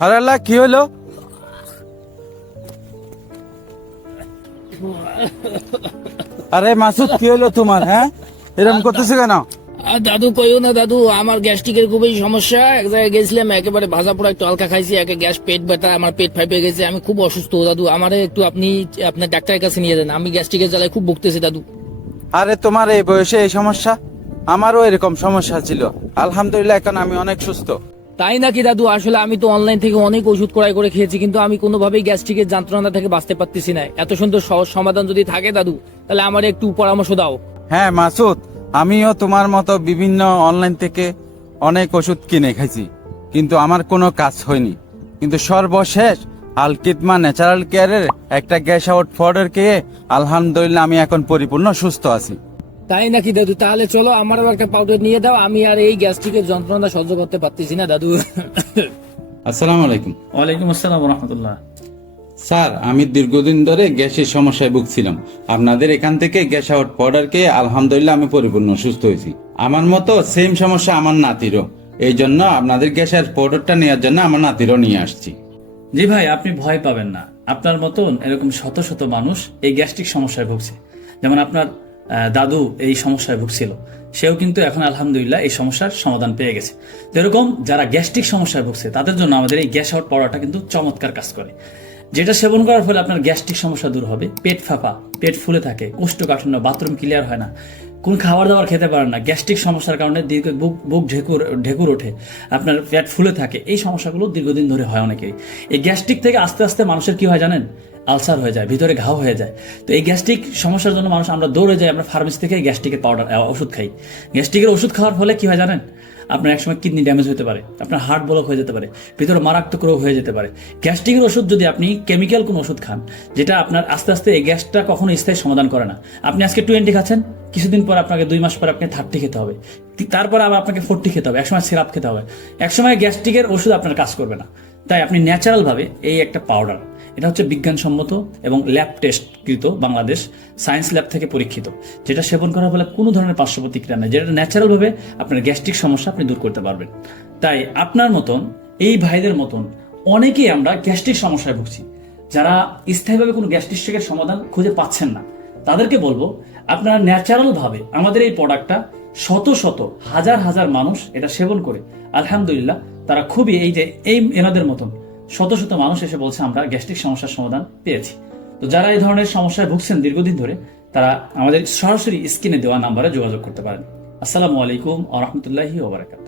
আরে কি হলো? আরে মাসুদ কি হলো তোমার হ্যাঁ? এরকম করতেছো কেন? আর দাদু কইও না দাদু আমার গ্যাস্ট্রিকের খুবই সমস্যা। এক জায়গায় গেছিলাম একেবারে ভাজা পোড়া একটু হালকা খাইছি একে গ্যাস পেট ব্যথা আমার পেট ফাইপে গেছে আমি খুব অসুস্থ। দাদু আমারে একটু আপনি আপনার ডাক্তারের কাছে নিয়ে যান আমি গ্যাস্ট্রিকের জ্বালায় খুব ভুগতেছি দাদু। আরে তোমার এই বয়সে এই সমস্যা? আমারও এরকম সমস্যা ছিল। আলহামদুলিল্লাহ এখন আমি অনেক সুস্থ। তাই নাকি দাদু? আসলে আমি তো অনলাইন থেকে অনেক ওষুধ ক্রয় করে খেয়েছি কিন্তু আমি কোনোভাবেই গ্যাস্ট্রিকের যন্ত্রণা থেকে বাঁচতে পারতেছি না। এত সুন্দর সহজ সমাধান যদি থাকে দাদু তাহলে আমার একটু পরামর্শ দাও। হ্যাঁ মাসুদ। আমিও তোমার মতো বিভিন্ন অনলাইন থেকে অনেক ওষুধ কিনে খাইছি কিন্তু আমার কোনো কাজ হয়নি। কিন্তু সর্বশেষ আলকিতমা ন্যাচারাল কেয়ারের একটা গ্যাস আউট পাউডার খেয়ে আলহামদুলিল্লাহ আমি এখন পরিপূর্ণ সুস্থ আছি। তাই নাকি দাদু? তাহলে চলো আমারও একটা পাউডার নিয়ে দাও। আমি আর এই গ্যাস্ট্রিকের যন্ত্রণা সহ্য করতে পারতেছি না দাদু। আসসালামু আলাইকুম। ওয়ালাইকুম আসসালাম রহমতুল্লাহ। স্যার, আমি দীর্ঘদিন ধরে গ্যাসের সমস্যায় ভুগছিলাম। আপনাদের এখান থেকে গ্যাস আউট পাউডার খেয়ে আলহামদুলিল্লাহ আমি পরিপূর্ণ সুস্থ হয়েছি। আমার মতো সেম সমস্যা আমার নাতিরও। এই জন্য আপনাদের গ্যাসের পাউডারটা নেওয়ার জন্য আমার নাতিরও নিয়ে আসছি। জি ভাই, আপনি ভয় পাবেন না। আপনার মতন এরকম শত শত মানুষ এই গ্যাস্ট্রিক সমস্যায় ভুগছে। যেমন আপনার দাদু এই সমস্যায় ভুগছিল। সেও কিন্তু এখন আলহামদুলিল্লাহ এই সমস্যার সমাধান পেয়ে গেছে। তো এরকম যারা গ্যাস্ট্রিক সমস্যায় ভুগছে, তাদের জন্য আমাদের এই গ্যাস আউট পাওয়াটা কিন্তু চমৎকার কাজ করে। যেটা সেবন করার ফলে আপনার গ্যাস্ট্রিক সমস্যা দূর হবে, পেট ফাঁপা, পেট ফুলে থাকে, কোষ্ঠকাঠিন্য, বাথরুম ক্লিয়ার হয় না। কোন খাবার দাবার খেতে পারেন না, গ্যাস্ট্রিক সমস্যার কারণে দীর্ঘ বুক বুক ঢেকুর ঢেকুর ওঠে, আপনার পেট ফুলে থাকে। এই সমস্যাগুলো দীর্ঘদিন ধরে হয় অনেকেই। এই গ্যাস্ট্রিক থেকে আস্তে আস্তে মানুষের কি হয় জানেন? আলসার হয়ে যায়, ভিতরে ঘাও হয়ে যায়। তো এই গ্যাস্ট্রিক সমস্যার জন্য মানুষ আমরা দৌড়ে যাই, আমরা ফার্মেসি থেকে গ্যাস্ট্রিকের পাউডার ওষুধ খাই। গ্যাস্ট্রিকের ওষুধ খাওয়ার ফলে কি হয় জানেন? আপনার একসময় কিডনি ড্যামেজ হতে পারে, আপনার হার্ট ব্লক হয়ে যেতে পারে, ভিতরে মারাত্মক রোগ হয়ে যেতে পারে। গ্যাস্ট্রিকের ওষুধ যদি আপনি কেমিক্যাল কোনো ওষুধ খান, যেটা আপনার আস্তে আস্তে এই গ্যাসটা কখনো স্থায়ী সমাধান করে না। আপনি আজকে টোয়েন্টি খাচ্ছেন, কিছুদিন পর আপনাকে দুই মাস পর আপনাকে থার্টি খেতে হবে। তারপর আবার আপনাকে ফোরটি খেতে হবে, একসময় সিরাপ খেতে হবে। একসময় গ্যাস্ট্রিকের ওষুধ আপনার কাজ করবে না। তাই আপনি ন্যাচারালভাবে এই একটা পাউডার এটা হচ্ছে বিজ্ঞানসম্মত এবং ল্যাব টেস্টকৃত বাংলাদেশ সায়েন্স ল্যাব থেকে পরীক্ষিত, যেটা সেবন করার ফলে কোনো ধরনের পার্শ্ব প্রতিক্রিয়া নেই, যেটা ন্যাচারালভাবে আপনার গ্যাস্ট্রিক সমস্যা আপনি দূর করতে পারবেন। তাই আপনার মতন, এই ভাইদের মতন অনেকেই আমরা গ্যাস্ট্রিক সমস্যায় ভুগছি, যারা স্থায়ীভাবে কোনো গ্যাস্ট্রিকের সমাধান খুঁজে পাচ্ছেন না। তাদেরকে বলব, আপনারা ন্যাচারালভাবে আমাদের এই প্রোডাক্টটা শত শত, হাজার হাজার মানুষ এটা সেবন করে, আলহামদুলিল্লাহ তারা খুবই এই যে, এই এনাদের মতন শত শত মানুষ এসে বলছে, আমরা গ্যাস্ট্রিক সমস্যার সমাধান পেয়েছি। তো যারা এই ধরনের সমস্যায় ভুগছেন দীর্ঘদিন ধরে, তারা আমাদের সরাসরি স্ক্রিনে দেওয়া নাম্বারে যোগাযোগ করতে পারেন। আসসালামু আলাইকুম আ রহমতুল্লাহি ওবরাকাত